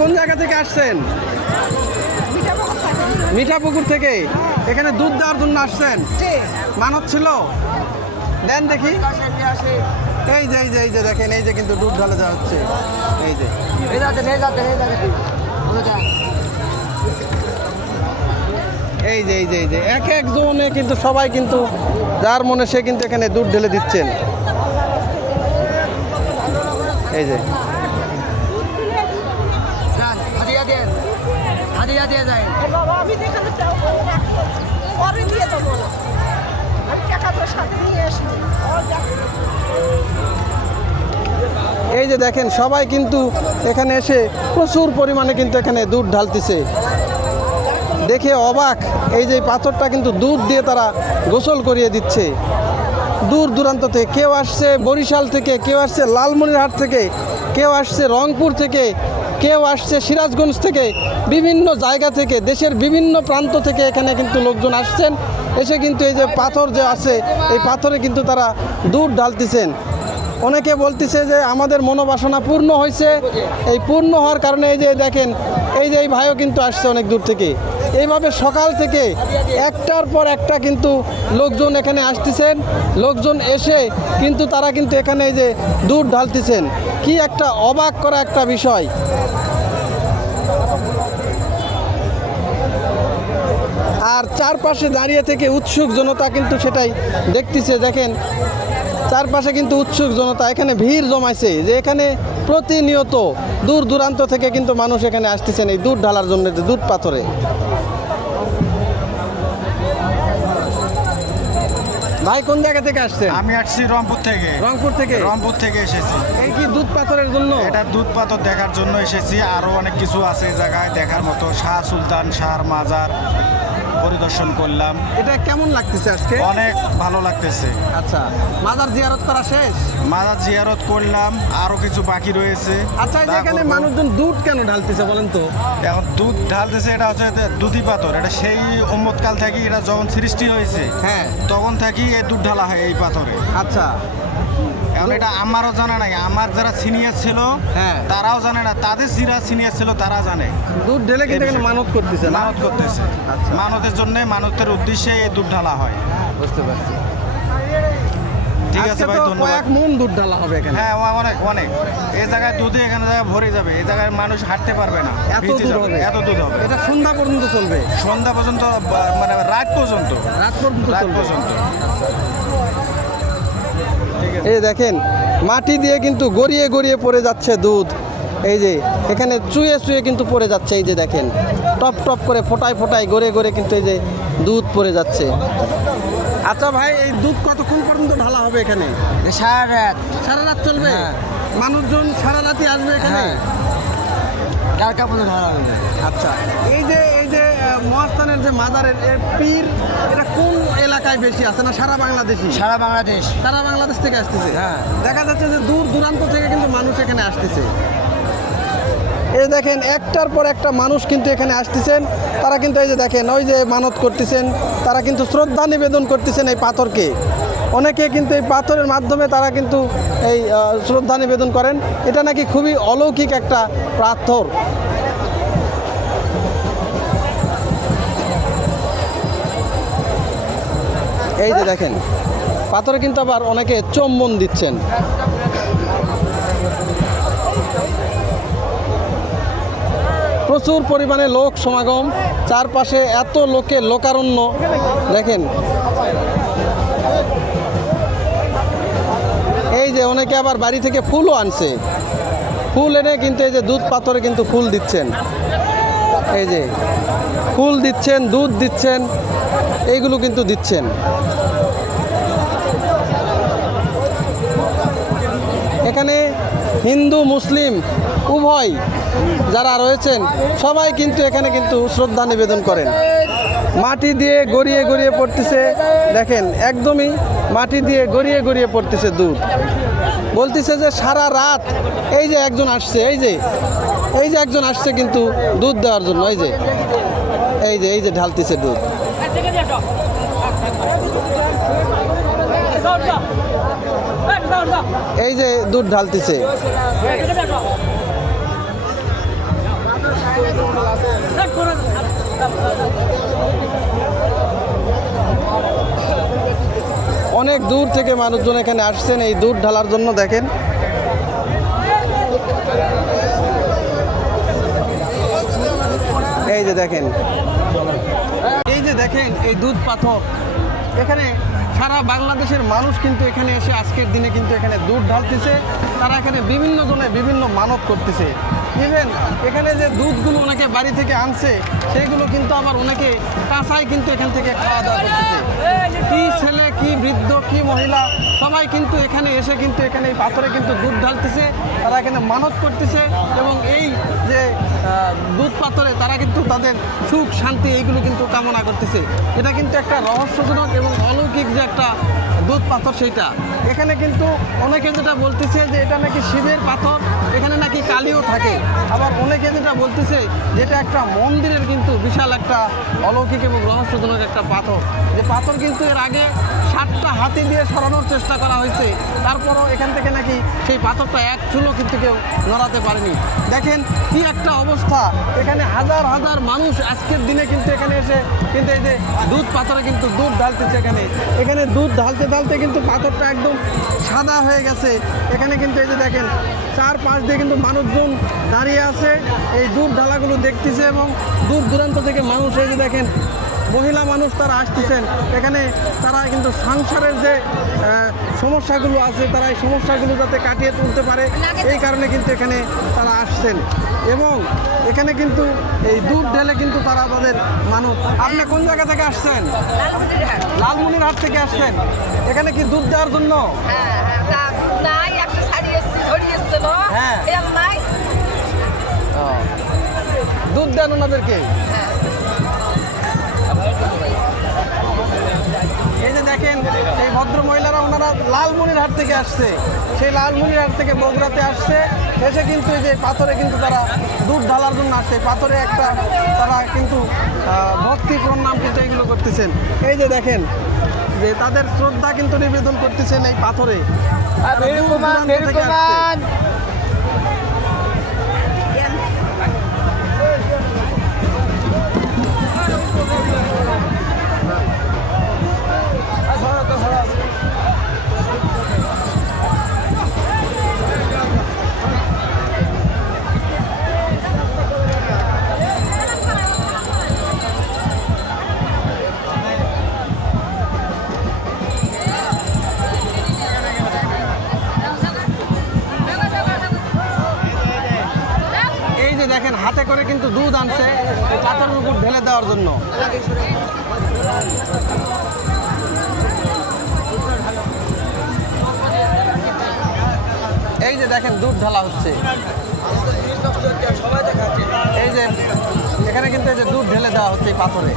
কোন জায়গা থেকে আসছেন? মিঠাপুকুর থেকে। এখানে দুধ দেওয়ার জন্য আসছেন? মানত ছিল? দেন দেখি। এই যে দেখেন, এই যে কিন্তু দুধ ঢালে দেওয়া হচ্ছে। এই যে এই যে এক একজনে কিন্তু সবাই কিন্তু যার মনে সে কিন্তু এখানে দুধ ঢেলে দিচ্ছেন। এই যে এই যে দেখেন সবাই কিন্তু এখানে এসে প্রচুর পরিমাণে কিন্তু এখানে দুধ ঢালতেছে। দেখে অবাক, এই যে পাথরটা কিন্তু দুধ দিয়ে তারা গোসল করিয়ে দিচ্ছে। দূর দূরান্ত থেকে কেউ আসছে, বরিশাল থেকে কেউ আসছে, লালমনিরহাট থেকে কেউ আসছে, রংপুর থেকে কেউ আসছে, সিরাজগঞ্জ থেকে, বিভিন্ন জায়গা থেকে, দেশের বিভিন্ন প্রান্ত থেকে এখানে কিন্তু লোকজন আসছেন। এসে কিন্তু এই যে পাথর যে আছে, এই পাথরে কিন্তু তারা দুধ ঢালতেছেন। অনেকে বলতেছে যে আমাদের মনোবাসনা পূর্ণ হয়েছে। এই পূর্ণ হওয়ার কারণে এই যে দেখেন, এই যে এই ভাইও কিন্তু আসছে অনেক দূর থেকে। এইভাবে সকাল থেকে একটার পর একটা কিন্তু লোকজন এখানে আসতেছেন। লোকজন এসে কিন্তু তারা কিন্তু এখানে এই যে দুধ ঢালতেছেন। কি একটা অবাক করা একটা বিষয়। আর চারপাশে দাঁড়িয়ে থেকে উৎসুক জনতা কিন্তু সেটাই দেখতেছে। দেখেন চারপাশে কিন্তু উৎসুক জনতা, এখানে ভিড় জমাইছে। যে এখানে প্রতিনিয়ত দূর দূরান্ত থেকে কিন্তু মানুষ এখানে আসতেছেন এই দুধ ঢালার জন্য, দুধ পাথরে। ভাই কোন জায়গা থেকে আসছেন? আমি আসছি রংপুর থেকে। রংপুর থেকে এসেছি। এই কি দুধ পাথরের জন্য? এটা দুধ পাথর দেখার জন্য এসেছি। আরও অনেক কিছু আছে এই জায়গায় দেখার মতো। শাহ সুলতান শাহর মাজার পরিদর্শন করলাম। এটা কেমন লাগতেছে আজকে? অনেক ভালো লাগতেছে। আচ্ছা, মাজার জিয়ারত করা শেষ? মাজার জিয়ারত করলাম, আরও কিছু বাকি রয়েছে। আচ্ছা, এখানে মানুষজন দুধ কেন ঢালতেছে বলেন তো? এখন দুধ ঢালতেছে, এটা হচ্ছে দুধি পাথর। এটা সেই উম্মতকাল থেকে, এটা যখন সৃষ্টি হয়েছে হ্যাঁ তখন থেকে এই দুধ ঢালা হয় এই পাথরে। আচ্ছা, এখন এটা আমারও জানা নাই, আমার যারা সিনিয়র ছিল হ্যাঁ তারাও জানে না, তাদের যারা সিনিয়র ছিল তারা জানে। দুধ ঢেলে কিন্তু এখানে মানত করতেছে না? মানত করতেছে। আচ্ছা, মানতের জন্য, মানতের উদ্দেশ্যে এই দুধ ঢালা হয়। বুঝতে পারছি। ঠিক আছে ভাই, ধন্যবাদ। কয়েক মন দুধ ঢালা হবে এখানে? হ্যাঁ, অনেক অনেক। এই জায়গায় দুধে এখানে জায়গায় ভরে যাবে। এই জায়গায় মানুষ হাঁটতে পারবে না, ভিজে যাবে, এত দুধ হবে। এটা সন্ধ্যা পর্যন্ত চলবে? সন্ধ্যা পর্যন্ত, মানে রাত পর্যন্ত। রাত পর্যন্ত। এই দেখেন মাটি দিয়ে কিন্তু গড়িয়ে গড়িয়ে পড়ে যাচ্ছে দুধ। এই যে এখানে চুয়ে চুয়ে কিন্তু পড়ে যাচ্ছে। এই যে দেখেন টপ টপ করে ফোটায় ফোটায় গড়ে গড়ে কিন্তু এই যে দুধ পড়ে যাচ্ছে। আচ্ছা ভাই, এই দুধ কতক্ষণ পর্যন্ত ঢালা হবে এখানে? সারা রাত চলবে? মানুষজন সারা রাতই আসবে এখানে? আচ্ছা, এই যে মহাস্থানের যে মাজারের পীর, এটা কোন এলাকায় বেশি আছে না সারা বাংলাদেশি? সারা বাংলাদেশ। সারা বাংলাদেশ থেকে আসতেছে। দেখা যাচ্ছে যে দূর দূরান্ত থেকে কিন্তু মানুষ এখানে আসতেছে। এই দেখেন একটার পর একটা মানুষ কিন্তু এখানে আসতেছেন। তারা কিন্তু এই যে দেখেন ওই যে মানত করতেছেন, তারা কিন্তু শ্রদ্ধা নিবেদন করতেছেন এই পাথরকে। অনেকে কিন্তু এই পাথরের মাধ্যমে তারা কিন্তু এই শ্রদ্ধা নিবেদন করেন। এটা নাকি খুবই অলৌকিক একটা পাথর। এই যে দেখেন পাথরে কিন্তু আবার অনেকে চুম্বন দিচ্ছেন। প্রচুর পরিমাণে লোক সমাগম, চারপাশে এত লোকের লোকারণ্য। দেখেন এই যে অনেকে আবার বাড়ি থেকে ফুলও আনছে, ফুল এনে কিন্তু এই যে দুধ পাথরে কিন্তু ফুল দিচ্ছেন। এই যে ফুল দিচ্ছেন, দুধ দিচ্ছেন, এইগুলো কিন্তু দিচ্ছেন। এখানে হিন্দু মুসলিম উভয় যারা রয়েছেন সবাই কিন্তু এখানে কিন্তু শ্রদ্ধা নিবেদন করেন। মাটি দিয়ে গড়িয়ে গড়িয়ে পড়তেছে। দেখেন একদমই মাটি দিয়ে গড়িয়ে গড়িয়ে পড়তেছে দুধ। বলতেছে যে সারা রাত এই যে একজন আসছে, এই যে একজন আসছে কিন্তু দুধ দেওয়ার জন্য। এই যে ঢালতেছে দুধ। এই যে দুধ ঢালতেছে। অনেক দূর থেকে মানুষজন এখানে আসছেন এই দুধ ঢালার জন্য। দেখেন এই যে দেখেন, এই যে দেখেন এই দুধ পাথর, এখানে সারা বাংলাদেশের মানুষ কিন্তু এখানে এসে আজকের দিনে কিন্তু এখানে দুধ ঢালতেছে। তারা এখানে বিভিন্ন জনে বিভিন্ন মানত করতেছে। ইভেন এখানে যে দুধগুলো অনেকে বাড়ি থেকে আনছে সেইগুলো কিন্তু আবার অনেকে কাঁচাই কিন্তু এখান থেকে খাওয়া দাওয়া করতেছে। কি ছেলে কি বৃদ্ধ কি মহিলা সবাই কিন্তু এখানে এসে কিন্তু এখানে এই পাথরে কিন্তু দুধ ঢালতেছে, তারা এখানে মানত করতেছে এবং এই যে দুধ পাথরে তারা কিন্তু তাদের সুখ শান্তি এইগুলো কিন্তু কামনা করতেছে। এটা কিন্তু একটা রহস্যজনক এবং অলৌকিক যে একটা দুধ পাথর সেইটা। এখানে কিন্তু অনেকে যেটা বলতেছে যে এটা নাকি শিবের পাথর, এখানে নাকি কালীও থাকে। আবার অনেকে যেটা বলতেছে যে এটা একটা মন্দিরের কিন্তু বিশাল একটা অলৌকিক এবং রহস্যজনক একটা পাথর। যে পাথর কিন্তু এর আগে 7টা হাতি দিয়ে সরানোর চেষ্টা করা হয়েছে, তারপরও এখান থেকে নাকি সেই পাথরটা এক চুলো কিন্তু কেউ নড়াতে পারেনি। দেখেন কি একটা অবস্থা, এখানে হাজার হাজার মানুষ আজকের দিনে কিন্তু এখানে এসে কিন্তু এই যে দুধ পাথরে কিন্তু দুধ ঢালতেছে। এখানে দুধ ঢালতে ঢালতে কিন্তু পাথরটা একদম সাদা হয়ে গেছে। এখানে কিন্তু এই যে দেখেন 4-5 দিয়ে কিন্তু মানুষজন দাঁড়িয়ে আছে এই দুধ ঢালাগুলো দেখতেছে এবং দূর দূরান্ত থেকে মানুষ এই যে দেখেন মহিলা মানুষ তারা আসতেছেন এখানে। তারা কিন্তু সংসারের যে সমস্যাগুলো আছে তারা এই সমস্যাগুলো যাতে কাটিয়ে তুলতে পারে এই কারণে কিন্তু এখানে তারা আসছেন। এবং এখানে কিন্তু এই দুধ ঢেলে কিন্তু তারা তাদের মানুষ। আপনি কোন জায়গা থেকে আসছেন? লালমনিরহাট থেকে আসছেন। এখানে কি দুধ দেওয়ার জন্য? হ্যাঁ, দুধ দেন ওনাদেরকে। এই যে দেখেন এই ভদ্র মহিলারা ওনারা লালমনিরহাট থেকে আসছে, সেই লালমনিরহাট থেকে বগুড়াতে আসছে, এসে কিন্তু এই যে পাথরে কিন্তু তারা দুধ ঢালার জন্য আসছে। পাথরে একটা তারা কিন্তু ভক্তি প্রণাম কিন্তু এগুলো করতেছেন। এই যে দেখেন যে তাদের শ্রদ্ধা কিন্তু নিবেদন করতেছেন এই পাথরে। দূর দূরান্ত থেকে আসছে। দেখেন হাতে করে কিন্তু দুধ আনছে পাথরের উপর ঢেলে দেওয়ার জন্য। এই যে দেখেন দুধ ঢালা হচ্ছে, এই যে এখানে কিন্তু এই যে দুধ ঢেলে দেওয়া হচ্ছে এই পাথরে।